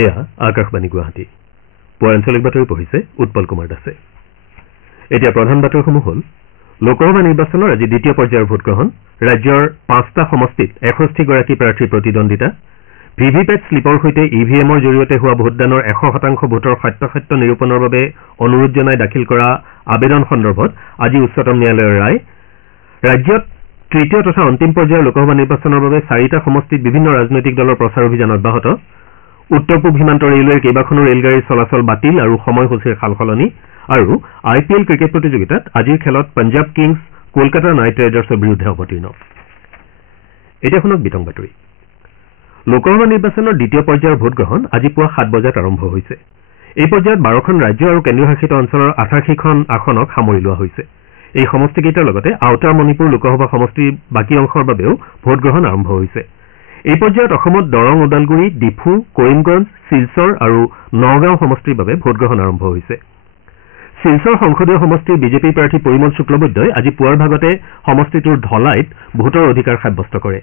এয়া আকাশবাণী গুৱাহাটী পুৱাৰ আঞ্চলিক বাতৰি পঢ়িছে উৎপল কুমাৰ দাসে এতিয়া প্ৰধান বাতৰিসমূহ হ'ল লোকসভা নিৰ্বাচনৰ আজি দ্বিতীয় পৰ্যায়ৰ ভোটগ্ৰহণ ৰাজ্যৰ 5টা সমষ্টিত 61গৰাকী প্ৰাৰ্থীৰ প্ৰতিদ্বন্দ্বিতা ভিভিপেট শ্লিপৰ সৈতে ইভিএমৰ জৰিয়তে হোৱা ভোটদানৰ 100% ভোটৰ সত্যাসত্য নিৰূপণৰ বাবে অনুৰোধ জনাই দাখিল কৰা আবেদন সন্দৰ্ভত আজি উচ্চতম ন্যায়ালয়ৰ ৰায় ৰাজ্যত তৃতীয় তথা অন্তিম পৰ্যায়ৰ লোকসভা নিৰ্বাচনৰ বাবে 4টা সমষ্টিত বিভিন্ন ৰাজনৈতিক দলৰ প্ৰচাৰ অভিযান অব্যাহত উত্তৰ পূব সীমান্ত ৰেলৱেৰ কেইবাখনো ৰেলগাড়ীৰ চলাচল বাতিল আৰু সময়সূচীৰ সালসলনি আৰু আইপিএল ক্ৰিকেট প্ৰতিযোগিতাত আজিৰ খেলত পঞ্জাৱ কিংছ কলকাতা নাইট ৰাইডাৰ্ছৰ বিৰুদ্ধে অৱতীৰ্ণ এতিয়া শুনক বিতং বাতৰি লোকসভা নিৰ্বাচনৰ দ্বিতীয় পৰ্যায়ৰ ভোটগ্ৰহণ আজি পুৱা 7 বজাত আৰম্ভ হৈছে এই পৰ্যায়ত 12খন ৰাজ্য আৰু কেন্দ্ৰীয় শাসিত অঞ্চলৰ 88খন আসনক সামৰি লোৱা হৈছে এই সমষ্টিকেইটাৰ লগতে আউটাৰ মণিপুৰ লোকসভা সমষ্টিৰ বাকী অংশৰ বাবেও ভোটগ্ৰহণ আৰম্ভ হৈছে এই পৰ্যায়ত অসমত দৰং ওদালগুৰি ডিফু কৰিমগঞ্জ শিলচৰ আৰু নগাঁও সমষ্টিৰ বাবে ভোটগ্ৰহণ আৰম্ভ হৈছে শিলচৰ সংসদীয় সমষ্টিৰ বিজেপি প্ৰাৰ্থী পৰিমল শুক্লবৈদ্যই আজি পুৱাৰ ভাগতে সমষ্টিটোৰ ধলাইত ভোটৰ অধিকাৰ সাব্যস্ত কৰে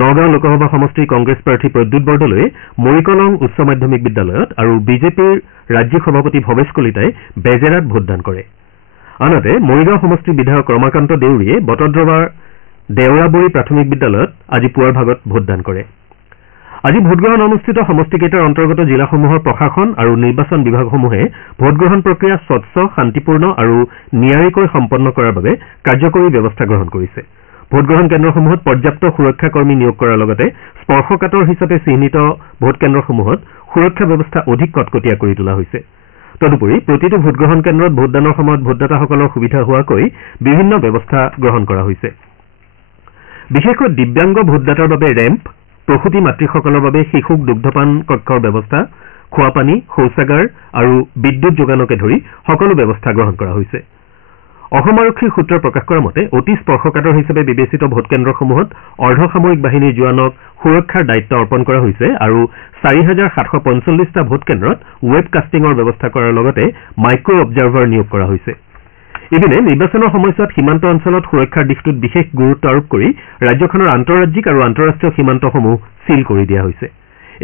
নগাঁও লোকসভা সমষ্টিৰ কংগ্ৰেছ প্ৰাৰ্থী প্ৰদ্যুৎ বৰদলৈয়ে মৰিকলং উচ্চ মাধ্যমিক বিদ্যালয়ত আৰু বিজেপিৰ ৰাজ্যিক সভাপতি ভৱেশ কলিতাই বেজেৰাত ভোটদান কৰে আনহাতে মৰিগাঁও সমষ্টিৰ বিধায়ক ৰমাকান্ত দেউৰীয়ে বটদ্ৰৱাৰ দেওৰাবৰী প্ৰাথমিক বিদ্যালয়ত আজি পুৱাৰ ভাগত ভোটদান কৰে আজি ভোটগ্ৰহণ অনুষ্ঠিত সমষ্টিকেইটাৰ অন্তৰ্গত জিলাসমূহৰ প্ৰশাসন আৰু নিৰ্বাচন বিভাগসমূহে ভোটগ্ৰহণ প্ৰক্ৰিয়া স্বচ্ছ শান্তিপূৰ্ণ আৰু নিয়াৰিকৈ সম্পন্ন কৰাৰ বাবে কাৰ্যকৰী ব্যৱস্থা গ্ৰহণ কৰিছে ভোটগ্ৰহণ কেন্দ্ৰসমূহত পৰ্যাপ্ত সুৰক্ষা কৰ্মী নিয়োগ কৰাৰ লগতে স্পৰ্শকাতৰ হিচাপে চিহ্নিত ভোটকেন্দ্ৰসমূহত সুৰক্ষা ব্যৱস্থা অধিক কটকটীয়া কৰি তোলা হৈছে তদুপৰি প্ৰতিটো ভোটগ্ৰহণ কেন্দ্ৰত ভোটদানৰ সময়ত ভোটদাতাসকলৰ সুবিধা হোৱাকৈ বিভিন্ন ব্যৱস্থা গ্ৰহণ কৰা হৈছে বিশেষকৈ দিব্যাংগ ভোটদাতাৰ বাবে ৰেম্প প্ৰসূতি মাতৃসকলৰ বাবে শিশুক দুগ্ধপান কক্ষৰ ব্যৱস্থা খোৱাপানী শৌচাগাৰ আৰু বিদ্যুৎ যোগানকে ধৰি সকলো ব্যৱস্থা গ্ৰহণ কৰা হৈছে অসম আৰক্ষীৰ সূত্ৰই প্ৰকাশ কৰা মতে অতি স্পৰ্শকাতৰ হিচাপে বিবেচিত ভোটকেন্দ্ৰসমূহত অৰ্ধসামৰিক বাহিনীৰ জোৱানক সুৰক্ষাৰ দায়িত্ব অৰ্পণ কৰা হৈছে আৰু 4745টা ভোটকেন্দ্ৰত ৱেব কাষ্টিঙৰ ব্যৱস্থা কৰাৰ লগতে মাইক্ৰ অবজাৰ্ভাৰ নিয়োগ কৰা হৈছে ইপিনে নিৰ্বাচনৰ সময়ছোৱাত সীমান্ত অঞ্চলত সুৰক্ষাৰ দিশটোত বিশেষ গুৰুত্ব আৰোপ কৰি ৰাজ্যখনৰ আন্তঃৰাজ্যিক আৰু আন্তঃৰাষ্ট্ৰীয় সীমান্তসমূহ ছীল কৰি দিয়া হৈছে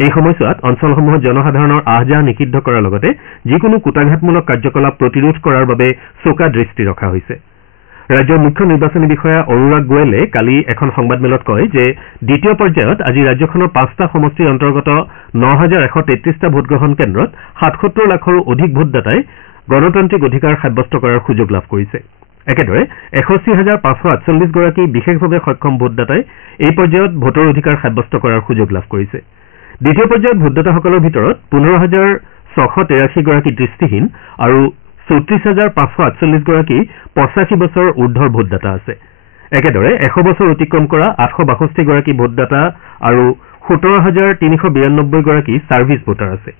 এই সময়ছোৱাত অঞ্চলসমূহত জনসাধাৰণৰ আহ-যাহ নিষিদ্ধ কৰাৰ লগতে যিকোনো কুটাঘাতমূলক কাৰ্যকলাপ প্ৰতিৰোধ কৰাৰ বাবে চোকা দৃষ্টি ৰখা হৈছে ৰাজ্যৰ মুখ্য নিৰ্বাচনী বিষয়া অনুৰাগ গোৱেলে কালি এখন সংবাদমেলত কয় যে দ্বিতীয় পৰ্যায়ত আজি ৰাজ্যখনৰ 5টা সমষ্টিৰ অন্তৰ্গত 9133টা ভোটগ্ৰহণ কেন্দ্ৰত 77 লাখৰো অধিক ভোটদাতাই গণতান্ত্ৰিক অধিকাৰ সাব্যস্ত কৰাৰ সুযোগ লাভ কৰিছে একেদৰে 86548 গৰাকী বিশেষভাৱে সক্ষম ভোটদাতাই এই পৰ্যায়ত ভোটৰ অধিকাৰ সাব্যস্ত কৰাৰ সুযোগ লাভ কৰিছে দ্বিতীয় পৰ্যায়ত ভোটদাতাসকলৰ ভিতৰত 15683 গৰাকী দৃষ্টিহীন আৰু 34548 গৰাকী 85 বছৰ ঊৰ্ধৰ ভোটদাতা আছে একেদৰে 100 বছৰ অতিক্ৰম কৰা 862 গৰাকী ভোটদাতা আৰু 17392 গৰাকী ছাৰ্ভিচ ভোটাৰ আছে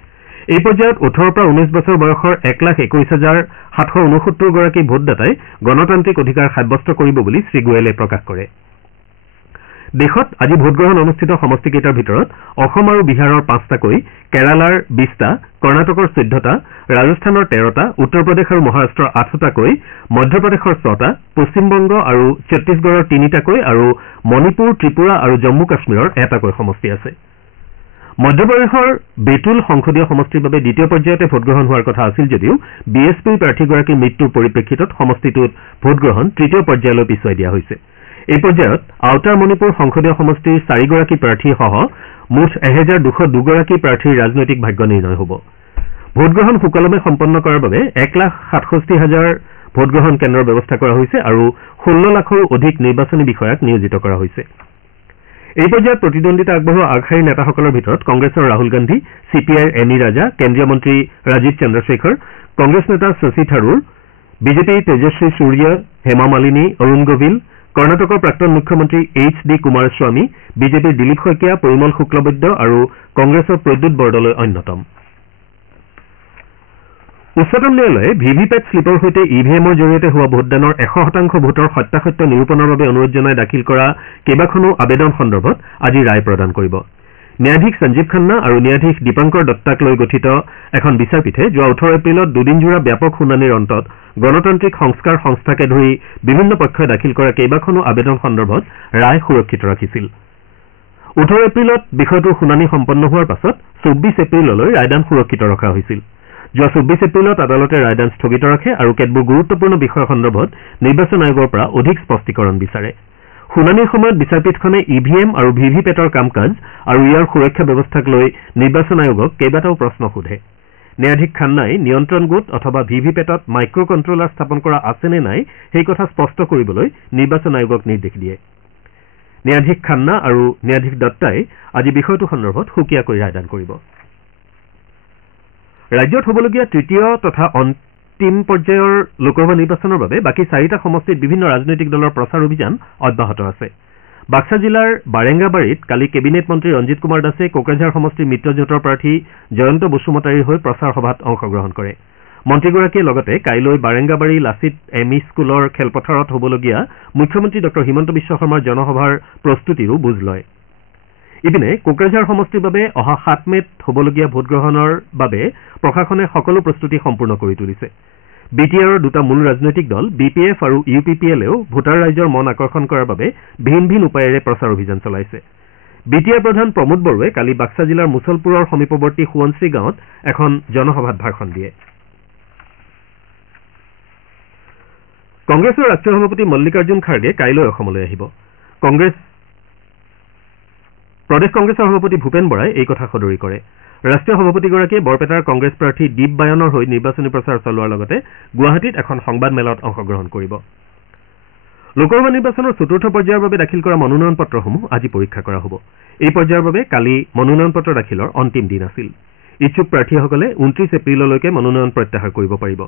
এই পৰ্যায়ত 18 পৰা 19 বছৰ বয়সৰ 1,21,769 গৰাকী ভোটদাতাই গণতান্ত্ৰিক অধিকাৰ সাব্যস্ত কৰিব বুলি শ্ৰী গোৱেলে প্ৰকাশ কৰে দেশত আজি ভোটগ্ৰহণ অনুষ্ঠিত সমষ্টিকেইটাৰ ভিতৰত অসম আৰু বিহাৰৰ 5টাকৈ কেৰালাৰ 20টা কৰ্ণাটকৰ 14টা ৰাজস্থানৰ 13টা উত্তৰ প্ৰদেশ আৰু মহাৰাষ্ট্ৰৰ 8টাকৈ মধ্যপ্ৰদেশৰ 6টা পশ্চিমবংগ আৰু ছত্তীশগড়ৰ 3টাকৈ আৰু মণিপুৰ ত্ৰিপুৰা আৰু জম্মু কাশ্মীৰৰ 1টাকৈ সমষ্টি আছে মধ্যপ্ৰদেশৰ বেতুল সংসদীয় সমষ্টিৰ বাবে দ্বিতীয় পৰ্যায়তে ভোটগ্ৰহণ হোৱাৰ কথা আছিল যদিও বিএছপিৰ প্ৰাৰ্থীগৰাকীৰ মৃত্যুৰ পৰিপ্ৰেক্ষিতত সমষ্টিটোত ভোটগ্ৰহণ তৃতীয় পৰ্যায়লৈ পিছুৱাই দিয়া হৈছে এই পৰ্যায়ত আউটাৰ মণিপুৰ সংসদীয় সমষ্টিৰ 4গৰাকী প্ৰাৰ্থীসহ মুঠ 1202 গৰাকী প্ৰাৰ্থীৰ ৰাজনৈতিক ভাগ্য নিৰ্ণয় হ'ব ভোটগ্ৰহণ সুকলমে সম্পন্ন কৰাৰ বাবে 1,67,000 ভোটগ্ৰহণ কেন্দ্ৰৰ ব্যৱস্থা কৰা হৈছে আৰু 16 লাখৰো অধিক নিৰ্বাচনী বিষয়াক নিয়োজিত কৰা হৈছে এই পৰ্যায়ত প্ৰতিদ্বন্দ্বিতা আগবঢ়োৱা আগশাৰীৰ নেতাসকলৰ ভিতৰত কংগ্ৰেছৰ ৰাহুল গান্ধী চিপিআইৰ এনি ৰাজা কেন্দ্ৰীয় মন্ত্ৰী ৰাজীৱ চন্দ্ৰশেখৰ কংগ্ৰেছ নেতা শশী থাৰুৰ বিজেপিৰ তেজস্বী সূৰ্য হেমা মালিনী অৰুণ গোভিল কৰ্ণাটকৰ প্ৰাক্তন মুখ্যমন্ত্ৰী এইচ.ডি. কুমাৰস্বামী বিজেপিৰ দিলীপ শইকীয়া পৰিমল শুক্লবৈদ্য আৰু কংগ্ৰেছৰ প্ৰদ্যুৎ বৰদলৈ অন্যতম উচ্চতম ন্যায়ালয়ে ভিভিপেট শ্লিপৰ সৈতে ইভিএমৰ জৰিয়তে হোৱা ভোটদানৰ 100% ভোটৰ সত্যাসত্য নিৰূপণৰ বাবে অনুৰোধ জনাই দাখিল কৰা কেইবাখনো আবেদন সন্দৰ্ভত আজি ৰায় প্ৰদান কৰিব ন্যায়াধীশ সঞ্জীৱ খান্না আৰু ন্যায়াধীশ দীপাংকৰ দত্তাক লৈ গঠিত এখন বিচাৰপীঠে যোৱা 18 এপ্ৰিলত দুদিনজোৰা ব্যাপক শুনানিৰ অন্তত গণতান্ত্ৰিক সংস্কাৰ সংস্থাকে ধৰি বিভিন্ন পক্ষই দাখিল কৰা কেইবাখনো আবেদন সন্দৰ্ভত ৰায় সুৰক্ষিত ৰাখিছিল 18 এপ্ৰিলত বিষয়টোৰ শুনানি সম্পন্ন হোৱাৰ পাছত 24 এপ্ৰিললৈ ৰায়দান সুৰক্ষিত ৰখা হৈছিল। যোৱা 24 এপ্ৰিলত আদালতে ৰায়দান স্থগিত ৰাখে আৰু কেতবোৰ গুৰুত্বপূৰ্ণ বিষয় সন্দৰ্ভত নিৰ্বাচন আয়োগৰ পৰা অধিক স্পষ্টীকৰণ বিচাৰে। শুনানিৰ সময়ত বিচাৰপীঠখনে EVM আৰু VVPATৰ কাম কাজ আৰু ইয়াৰ সুৰক্ষা ব্যৱস্থাক লৈ নিৰ্বাচন আয়োগক কেইবাটাও প্ৰশ্ন সোধে। ন্যায়াধীশ খান্নাই নিয়ন্ত্ৰণ গোট অথবা VVPATত মাইক্ৰ কণ্ট্ৰলাৰ স্থাপন কৰা আছে নে নাই সেই কথা স্পষ্ট কৰিবলৈ নিৰ্বাচন আয়োগক নিৰ্দেশ দিয়ে। ন্যায়াধীশ খান্না আৰু ন্যায়াধীশ দত্তাই আজি বিষয়টো সন্দৰ্ভত সুকীয়াকৈ ৰায়দান কৰিব। ৰাজ্যত হ'বলগীয়া তৃতীয় তথা অন্তিম পৰ্যায়ৰ লোকসভা নিৰ্বাচনৰ বাবে বাকী 4টা সমষ্টিত বিভিন্ন ৰাজনৈতিক দলৰ প্ৰচাৰ অভিযান অব্যাহত আছে। বাক্সা জিলাৰ বাৰেংগাবাৰীত কালি কেবিনেট মন্ত্ৰী ৰঞ্জিত কুমাৰ দাসে কোকৰাঝাৰ সমষ্টিৰ মিত্ৰজোঁটৰ প্ৰাৰ্থী জয়ন্ত বসুমতাৰীৰ হৈ প্ৰচাৰ সভাত অংশগ্ৰহণ কৰে। মন্ত্ৰীগৰাকীয়ে লগতে কাইলৈ বাৰেংগাবাৰী লাচিত ME স্কুলৰ খেলপথাৰত হ'বলগীয়া মুখ্যমন্ত্ৰী ডঃ হিমন্ত বিশ্ব শৰ্মাৰ জনসভাৰ প্ৰস্তুতিৰো বুজ লয়। ইপিনে কোকৰাঝাৰ সমষ্টিৰ বাবে অহা 7 মেত হ'বলগীয়া ভোটগ্ৰহণৰ বাবে প্ৰশাসনে সকলো প্ৰস্তুতি সম্পূৰ্ণ কৰি তুলিছে। BTRৰ দুটা মূল ৰাজনৈতিক দল BPF আৰু UPPLেও ভোটাৰ ৰাইজৰ মন আকৰ্ষণ কৰাৰ বাবে ভিন ভিন উপায়েৰে প্ৰচাৰ অভিযান চলাইছে। BTR প্ৰধান প্ৰমোদ বড়োৱে কালি বাক্সা জিলাৰ মুছলপুৰৰ সমীপৱৰ্তী সোৱণশ্ৰী গাঁৱত এখন জনসভাত ভাষণ দিয়ে। কংগ্ৰেছৰ ৰাষ্ট্ৰীয় সভাপতি মল্লিকাৰ্জুন খাৰ্গে কাইলৈ অসমলৈ আহিব। প্ৰদেশ কংগ্ৰেছৰ সভাপতি ভূপেন বৰাই এই কথা সদৰি কৰে। ৰাষ্ট্ৰীয় সভাপতিগৰাকীয়ে বৰপেটাৰ কংগ্ৰেছ প্ৰাৰ্থী দীপ বায়নৰ হৈ নিৰ্বাচনী প্ৰচাৰ চলোৱাৰ লগতে গুৱাহাটীত এখন সংবাদ মেলত অংশগ্ৰহণ কৰিব। লোকসভা নিৰ্বাচনৰ 4ৰ্থ পৰ্যায়ৰ বাবে দাখিল কৰা মনোনয়ন পত্ৰসমূহ আজি পৰীক্ষা কৰা হ'ব। এই পৰ্যায়ৰ বাবে কালি মনোনয়ন পত্ৰ দাখিলৰ অন্তিম দিন আছিল। ইচ্ছুক প্ৰাৰ্থীসকলে 29 এপ্ৰিললৈকে মনোনয়ন প্ৰত্যাহাৰ কৰিব পাৰিব।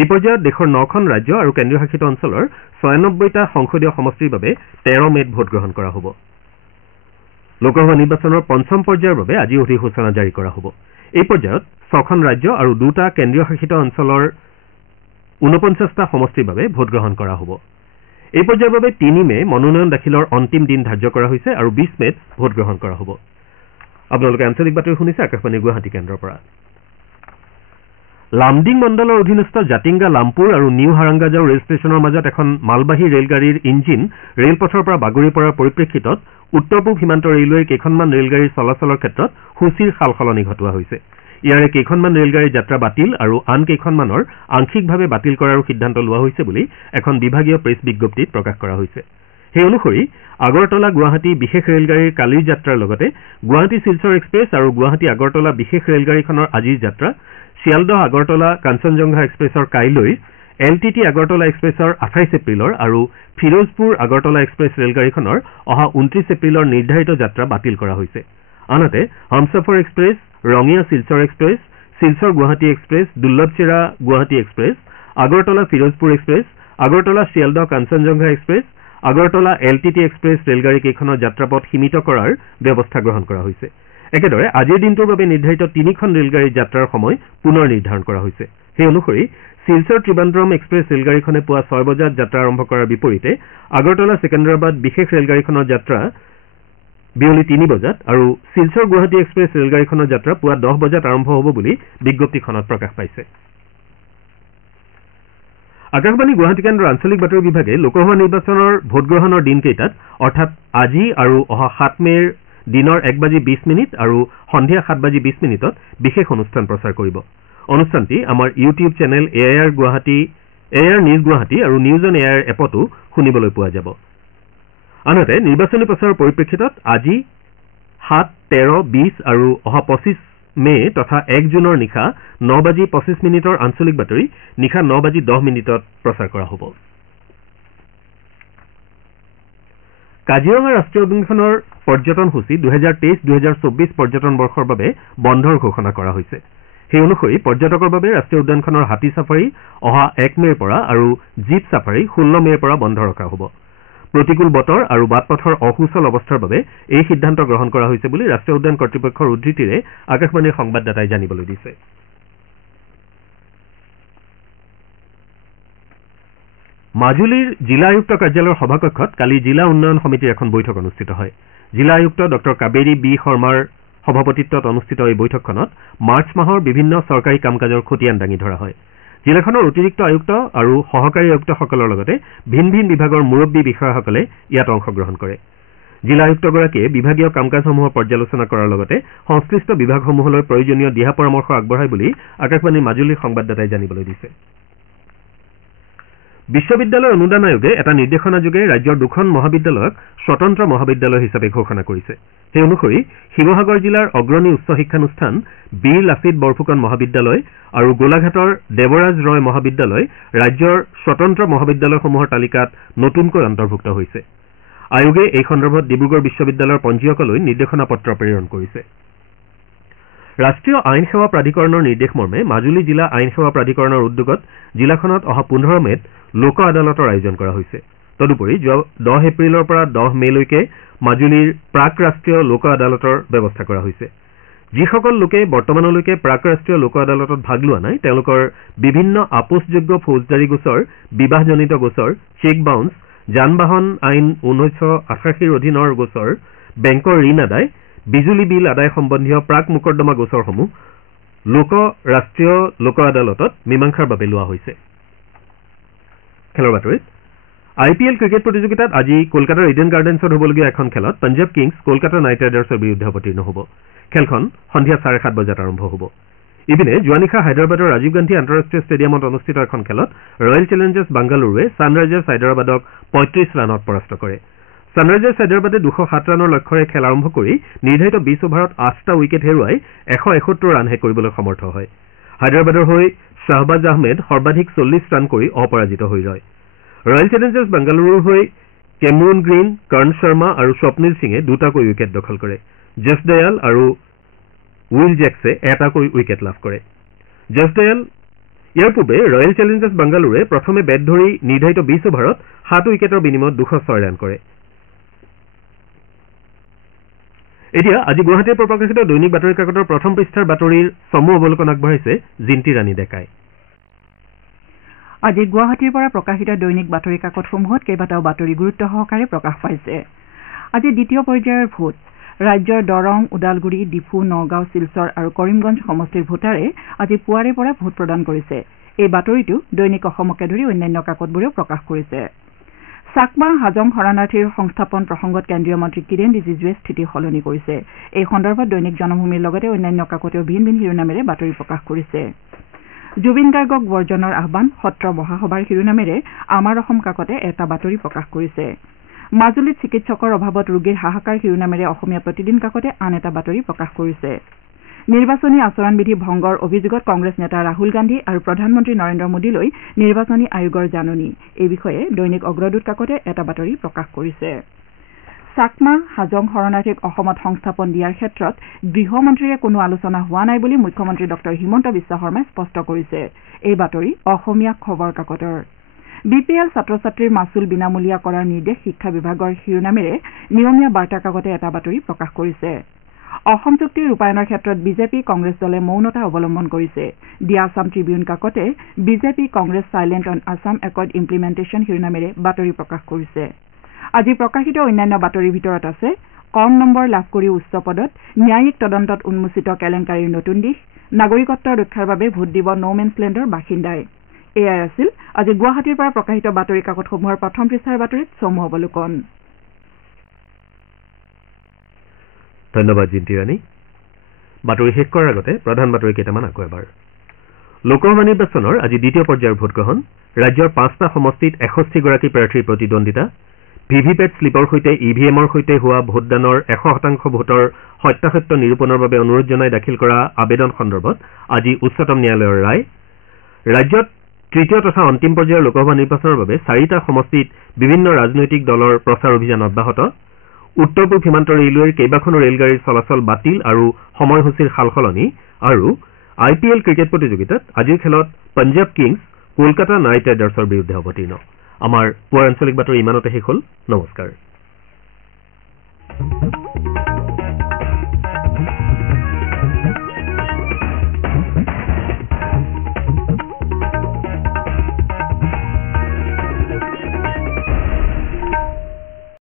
এই পৰ্যায়ত দেশৰ 9খন ৰাজ্য আৰু কেন্দ্ৰীয় শাসিত অঞ্চলৰ 96টা সংসদীয় সমষ্টিৰ বাবে 13 মেত ভোটগ্ৰহণ কৰা হ'ব। লোকসভা নিৰ্বাচনৰ 5ম পৰ্যায়ৰ বাবে আজি অধিসূচনা জাৰি কৰা হ'ব। এই পৰ্যায়ত 6খন ৰাজ্য আৰু 2টা কেন্দ্ৰীয় শাসিত অঞ্চলৰ 49টা সমষ্টিৰ বাবে ভোটগ্ৰহণ কৰা হ'ব। এই পৰ্যায়ৰ বাবে 3 মে মনোনয়ন দাখিলৰ অন্তিম দিন ধাৰ্য কৰা হৈছে আৰু 20 মেত ভোটগ্ৰহণ কৰা হ'ব। আপোনালোকে আঞ্চলিক বাতৰি শুনিছে আকাশবাণী গুৱাহাটী কেন্দ্ৰৰ পৰা। লামডিং মণ্ডলৰ অধীনস্থ জাতিংগা লামপুৰ আৰু নিউ হাৰাংগাজাও ৰেল ষ্টেচনৰ মাজত এখন মালবাহী ৰেলগাড়ীৰ ইঞ্জিন ৰেলপথৰ পৰা বাগৰি পৰাৰ পৰিপ্ৰেক্ষিতত উত্তৰ পূব সীমান্ত ৰেলৱেৰ কেইখনমান ৰেলগাড়ীৰ চলাচলৰ ক্ষেত্ৰত সূচীৰ সালসলনি ঘটোৱা হৈছে। ইয়াৰে কেইখনমান ৰেলগাড়ীৰ যাত্ৰা বাতিল আৰু আন কেইখনমানৰ আংশিকভাৱে বাতিল কৰাৰো সিদ্ধান্ত লোৱা হৈছে বুলি এখন বিভাগীয় প্ৰেছ বিজ্ঞপ্তিত প্ৰকাশ কৰা হৈছে। সেই অনুসৰি আগৰতলা গুৱাহাটী বিশেষ ৰেলগাড়ীৰ কালিৰ যাত্ৰাৰ লগতে গুৱাহাটী শিলচৰ এক্সপ্ৰেছ আৰু গুৱাহাটী আগৰতলা বিশেষ ৰেলগাড়ীখনৰ আজিৰ যাত্ৰা, শিয়ালদহ আগৰতলা কাঞ্চনজংঘা এক্সপ্ৰেছৰ কাইলৈ, LTT আগৰতলা এক্সপ্ৰেছৰ 28 এপ্ৰিলৰ আৰু ফিৰোজপুৰ আগৰতলা এক্সপ্ৰেছ ৰেলগাড়ীখনৰ অহা 29 এপ্ৰিলৰ নিৰ্ধাৰিত যাত্ৰা বাতিল কৰা হৈছে। আনহাতে Humsafar express, Rangiya Silchar express, Silchar Guwahati express, Durlabhcherra Guwahati express, Agartala Firozpur express, Agartala Sealdah Kanchenjunga express, Agartala LTT express ৰেলগাড়ীকেইখনৰ যাত্ৰাপথ সীমিত কৰাৰ ব্যৱস্থা গ্ৰহণ কৰা হৈছে। একেদৰে আজিৰ দিনটোৰ বাবে নিৰ্ধাৰিত 3খন ৰেলগাড়ীৰ যাত্ৰাৰ সময় পুনৰ নিৰ্ধাৰণ কৰা হৈছে। সেই অনুসৰি শিলচৰ ত্ৰিবান্দ্ৰম এক্সপ্ৰেছ ৰেলগাড়ীখনে পুৱা 6 বজাত যাত্ৰা আৰম্ভ কৰাৰ বিপৰীতে আগৰতলা ছেকেন্দ্ৰাবাদ বিশেষ ৰেলগাড়ীখনৰ যাত্ৰা বিয়লি 3 বজাত আৰু শিলচৰ গুৱাহাটী এক্সপ্ৰেছ ৰেলগাড়ীখনৰ যাত্ৰা পুৱা 10 বজাত আৰম্ভ হ'ব বুলি বিজ্ঞপ্তিখনত প্ৰকাশ পাইছে। আকাশবাণী গুৱাহাটী কেন্দ্ৰৰ আঞ্চলিক বাতৰি বিভাগে লোকসভা নিৰ্বাচনৰ ভোটগ্ৰহণৰ দিনকেইটাত অৰ্থাৎ আজি আৰু অহা 7 মেৰ দিনৰ 1:20 আৰু সন্ধিয়া 7:20 বিশেষ অনুষ্ঠান প্ৰচাৰ কৰিব। অনুষ্ঠানটি আমাৰ YouTube channel AIR news Guwahati আৰু নিউজ অন AIR এপতো শুনিবলৈ পোৱা যাব। আনহাতে নিৰ্বাচনী প্ৰচাৰৰ পৰিপ্ৰেক্ষিতত আজি 7, 13, 20 আৰু অহা 25 মে তথা 1 জুনৰ নিশা 9:25 আঞ্চলিক বাতৰি নিশা 9:10 প্ৰচাৰ কৰা হ'ব। কাজিৰঙা ৰাষ্ট্ৰীয় উদ্যানখনৰ পৰ্যটন সূচী 2023-2024 পৰ্যটন বৰ্ষৰ বাবে বন্ধৰ ঘোষণা কৰা হৈছে। সেই অনুসৰি পৰ্যটকৰ বাবে ৰাষ্ট্ৰীয় উদ্যানখনৰ হাতী ছাফাৰী অহা 1 মেৰ পৰা আৰু জীপ ছাফাৰী 16 মেৰ পৰা বন্ধ ৰখা হ'ব। প্ৰতিকূল বতৰ আৰু বাটপথৰ অসুচল অৱস্থাৰ বাবে এই সিদ্ধান্ত গ্ৰহণ কৰা হৈছে বুলি ৰাষ্ট্ৰীয় উদ্যান কৰ্তৃপক্ষৰ উদ্ধৃতিৰে আকাশবাণীৰ সংবাদদাতাই জানিবলৈ দিছে। মাজুলীৰ জিলা আয়ুক্ত কাৰ্যালয়ৰ সভাকক্ষত কালি জিলা উন্নয়ন সমিতিৰ এখন বৈঠক অনুষ্ঠিত হয়। জিলা আয়ুক্ত ডঃ কাবেৰী বি শৰ্মাৰ সভাপতিত্বত অনুষ্ঠিত এই বৈঠকখনত মাৰ্চ মাহৰ বিভিন্ন চৰকাৰী কাম কাজৰ খতিয়ান দাঙি ধৰা হয়। জিলাখনৰ অতিৰিক্ত আয়ুক্ত আৰু সহকাৰী আয়ুক্তসকলৰ লগতে ভিন ভিন বিভাগৰ মুৰব্বী বিষয়াসকলে ইয়াত অংশগ্ৰহণ কৰে। জিলা আয়ুক্তগৰাকীয়ে বিভাগীয় কাম কাজসমূহৰ পৰ্যালোচনা কৰাৰ লগতে সংশ্লিষ্ট বিভাগসমূহলৈ প্ৰয়োজনীয় দিহা পৰামৰ্শ আগবঢ়ায় বুলি আকাশবাণীৰ মাজুলীৰ সংবাদদাতাই জানিবলৈ দিছে। বিশ্ববিদ্যালয় অনুদান আয়োগে এটা নিৰ্দেশনাযোগে ৰাজ্যৰ 2খন মহাবিদ্যালয়ক স্বতন্ত্ৰ মহাবিদ্যালয় হিচাপে ঘোষণা কৰিছে। সেই অনুসৰি শিৱসাগৰ জিলাৰ অগ্ৰণী উচ্চ শিক্ষানুষ্ঠান বীৰ লাচিত বৰফুকন মহাবিদ্যালয় আৰু গোলাঘাটৰ দেৱৰাজ ৰয় মহাবিদ্যালয় ৰাজ্যৰ স্বতন্ত্ৰ মহাবিদ্যালয়সমূহৰ তালিকাত নতুনকৈ অন্তৰ্ভুক্ত হৈছে। আয়োগে এই সন্দৰ্ভত ডিব্ৰুগড় বিশ্ববিদ্যালয়ৰ পঞ্জীয়কলৈ নিৰ্দেশনা পত্ৰ প্ৰেৰণ কৰিছে। ৰাষ্ট্ৰীয় আইন সেৱা প্ৰাধিকৰণৰ নিৰ্দেশ মৰ্মে মাজুলী জিলা আইন সেৱা প্ৰাধিকৰণৰ উদ্যোগত জিলাখনত অহা 15 মেত লোক আদালতৰ আয়োজন কৰা হৈছে। তদুপৰি যোৱা 10 এপ্ৰিলৰ পৰা 10 মেলৈকে মাজুলীৰ প্ৰাক ৰাষ্ট্ৰীয় লোক আদালতৰ ব্যৱস্থা কৰা হৈছে। যিসকল লোকে বৰ্তমানলৈকে প্ৰাক ৰাষ্ট্ৰীয় লোক আদালতত ভাগ লোৱা নাই তেওঁলোকৰ বিভিন্ন আপোচযোগ্য ফৌজদাৰী গোচৰ, বিবাহজনিত গোচৰ, চেক বাউন্স, যান বাহন আইন 1988 অধীনৰ গোচৰ, বেংকৰ ঋণ আদায়, বিজুলী বিল আদায় সম্বন্ধীয় প্ৰাক মোকৰ্দমা গোচৰসমূহ ৰাষ্ট্ৰীয় লোক আদালতত মীমাংসাৰ বাবে লোৱা হৈছে। খেলৰ বাতৰিত IPL ক্ৰিকেট প্ৰতিযোগিতাত আজি কলকাতাৰ ইডেন গাৰ্ডেন্সত হ'বলগীয়া এখন খেলত পঞ্জাৱ কিংছ কলকাতা নাইট ৰাইডাৰ্ছৰ বিৰুদ্ধে অৱতীৰ্ণ হ'ব। খেলখন সন্ধিয়া 7:30 বজাত আৰম্ভ হ'ব। ইপিনে যোৱা নিশা হায়দৰাবাদৰ ৰাজীৱ গান্ধী আন্তঃৰাষ্ট্ৰীয় ষ্টেডিয়ামত অনুষ্ঠিত এখন খেলত ৰয়েল চেলেঞ্জাৰ্ছ বাংগালুৰুৱে ছানৰাইজাৰ্ছ হায়দৰাবাদক 35 ৰানত পৰাস্ত কৰে। ছানৰাইজাৰ্ছ হায়দৰাবাদে 207 ৰানৰ লক্ষ্যৰে খেল আৰম্ভ কৰি নিৰ্ধাৰিত 20 অভাৰত 8টা উইকেট হেৰুৱাই 171 ৰানহে কৰিবলৈ সমৰ্থ হয়। হায়দৰাবাদৰ হৈ শ্বাহবাজ আহমেদ সৰ্বাধিক 40 ৰান কৰি অপৰাজিত হৈ ৰয়। ৰয়েল চেলেঞ্জাৰ্ছ বাংগালুৰুৰ হৈ কেমৰুন গ্ৰীণ, কৰ্ণ শৰ্মা আৰু স্বপ্নীল সিঙে 2টাকৈ উইকেট দখল কৰে। জছদয়াল আৰু উইল জেক্সে 1টাকৈ উইকেট লাভ কৰে। জছদয়াল ইয়াৰ পূৰ্বে ৰয়েল চেলেঞ্জাৰ্ছ বাংগালুৰুৱে প্ৰথমে বেট ধৰি নিৰ্ধাৰিত 20 অভাৰত 7 উইকেটৰ বিনিময়ত 206 ৰান কৰে। এতিয়া আজি গুৱাহাটীৰ পৰা প্ৰকাশিত দৈনিক বাতৰি কাকতৰ প্ৰথম পৃষ্ঠাৰ বাতৰিৰ চমু অৱলোকন আগবঢ়াইছে জিন্তি ৰাণী ডেকাই। আজি গুৱাহাটীৰ পৰা প্ৰকাশিত দৈনিক বাতৰি কাকতসমূহত কেইবাটাও বাতৰি গুৰুত্ব সহকাৰে প্ৰকাশ পাইছে। আজি দ্বিতীয় পৰ্যায়ৰ ভোট। ৰাজ্যৰ দৰং, ওদালগুৰি, ডিফু, নগাঁও, শিলচৰ আৰু কৰিমগঞ্জ সমষ্টিৰ ভোটাৰে আজি পুৱাৰে পৰা ভোট প্ৰদান কৰিছে। এই বাতৰিটো দৈনিক অসমকে ধৰি অন্যান্য কাকতবোৰেও প্ৰকাশ কৰিছে। চাকমা হাজং শৰণাৰ্থীৰ সংস্থাপন প্ৰসংগত কেন্দ্ৰীয় মন্ত্ৰী কিৰেণ ৰিজিজুৱে স্থিতি সলনি কৰিছে। এই সন্দৰ্ভত দৈনিক জনভূমিৰ লগতে অন্যান্য কাকতেও ভিন ভিন শিৰোনামেৰে বাতৰি প্ৰকাশ কৰিছে। জুবিন গাৰ্গক বৰ্জনৰ আহ্বান, সত্ৰ মহাসভাৰ শিৰোনামেৰে আমাৰ অসম কাকতে এটা বাতৰি প্ৰকাশ কৰিছে। মাজুলীত চিকিৎসকৰ অভাৱত ৰোগীৰ হাহাকাৰ শিৰোনামেৰে অসমীয়া প্ৰতিদিন কাকতে আন এটা বাতৰি প্ৰকাশ কৰিছে। নিৰ্বাচনী আচৰণবিধি ভংগৰ অভিযোগত কংগ্ৰেছ নেতা ৰাহুল গান্ধী আৰু প্ৰধানমন্ত্ৰী নৰেন্দ্ৰ মোদীলৈ নিৰ্বাচনী আয়োগৰ জাননী। এই বিষয়ে দৈনিক অগ্ৰদূত কাকতে এটা বাতৰি প্ৰকাশ কৰিছে। চাকমা হাজং শৰণাৰ্থীক অসমত সংস্থাপন দিয়াৰ ক্ষেত্ৰত গৃহমন্ত্ৰীৰে কোনো আলোচনা হোৱা নাই বুলি মুখ্যমন্ত্ৰী ডঃ হিমন্ত বিশ্ব শৰ্মাই স্পষ্ট কৰিছে। এই বাতৰি অসমীয়া খবৰ কাকতৰ। BPL ছাত্ৰ ছাত্ৰীৰ মাচুল বিনামূলীয়া কৰাৰ নিৰ্দেশ শিক্ষা বিভাগৰ শিৰোনামেৰে নিয়মীয়া বাৰ্তা কাকতে এটা বাতৰি প্ৰকাশ কৰিছে। অসম চুক্তি ৰূপায়ণৰ ক্ষেত্ৰত বিজেপি কংগ্ৰেছ দলে মৌনতা অৱলম্বন কৰিছে। দি আছাম ট্ৰিবিউন কাকতে BJP Congress silent on Assam accord implementation শিৰোনামেৰে বাতৰি প্ৰকাশ কৰিছে। আজি প্ৰকাশিত অন্যান্য বাতৰিৰ ভিতৰত আছে কম নম্বৰ লাভ কৰি উচ্চ পদত, ন্যায়িক তদন্তত উন্মোচিত কেলেংকাৰীৰ নতুন দিশ, নাগৰিকত্ব ৰক্ষাৰ বাবে ভোট দিব ন'মেনছলেণ্ডৰ বাসিন্দাই। এয়াই আছিল আজি গুৱাহাটীৰ পৰা প্ৰকাশিত বাতৰি কাকতসমূহৰ প্ৰথম পৃষ্ঠাৰ বাতৰিত চমু অৱলোকন। ধন্যবাদ জিন্তি ৰাণী। বাতৰি শেষ কৰাৰ আগতে প্ৰধান বাতৰি কেইটামান আকৌ এবাৰ। লোকসভা নিৰ্বাচনৰ আজি দ্বিতীয় পৰ্যায়ৰ ভোটগ্ৰহণ। ৰাজ্যৰ 5টা সমষ্টিত 61গৰাকী প্ৰাৰ্থীৰ প্ৰতিদ্বন্দ্বিতা। ভিভিপেট শ্লিপৰ সৈতে EVMৰ সৈতে হোৱা ভোটদানৰ 100% ভোটৰ সত্যাসত্য নিৰূপণৰ বাবে অনুৰোধ জনাই দাখিল কৰা আবেদন সন্দৰ্ভত আজি উচ্চতম ন্যায়ালয়ৰ ৰায়। ৰাজ্যত তৃতীয় তথা অন্তিম পৰ্যায়ৰ লোকসভা নিৰ্বাচনৰ বাবে 4টা সমষ্টিত বিভিন্ন ৰাজনৈতিক দলৰ প্ৰচাৰ অভিযান অব্যাহত। উত্তৰ পূব সীমান্ত ৰেলৱেৰ কেইবাখনো ৰেলগাড়ীৰ চলাচল বাতিল আৰু সময়সূচীৰ সালসলনি। আৰু IPL ক্ৰিকেট প্ৰতিযোগিতাত আজিৰ খেলত পঞ্জাৱ কিংছ কলকাতা নাইট ৰাইডাৰ্ছৰ বিৰুদ্ধে অৱতীৰ্ণ। আমাৰ পুৱাৰ আঞ্চলিক বাতৰি ইমানতে শেষ হ'ল। নমস্কাৰ।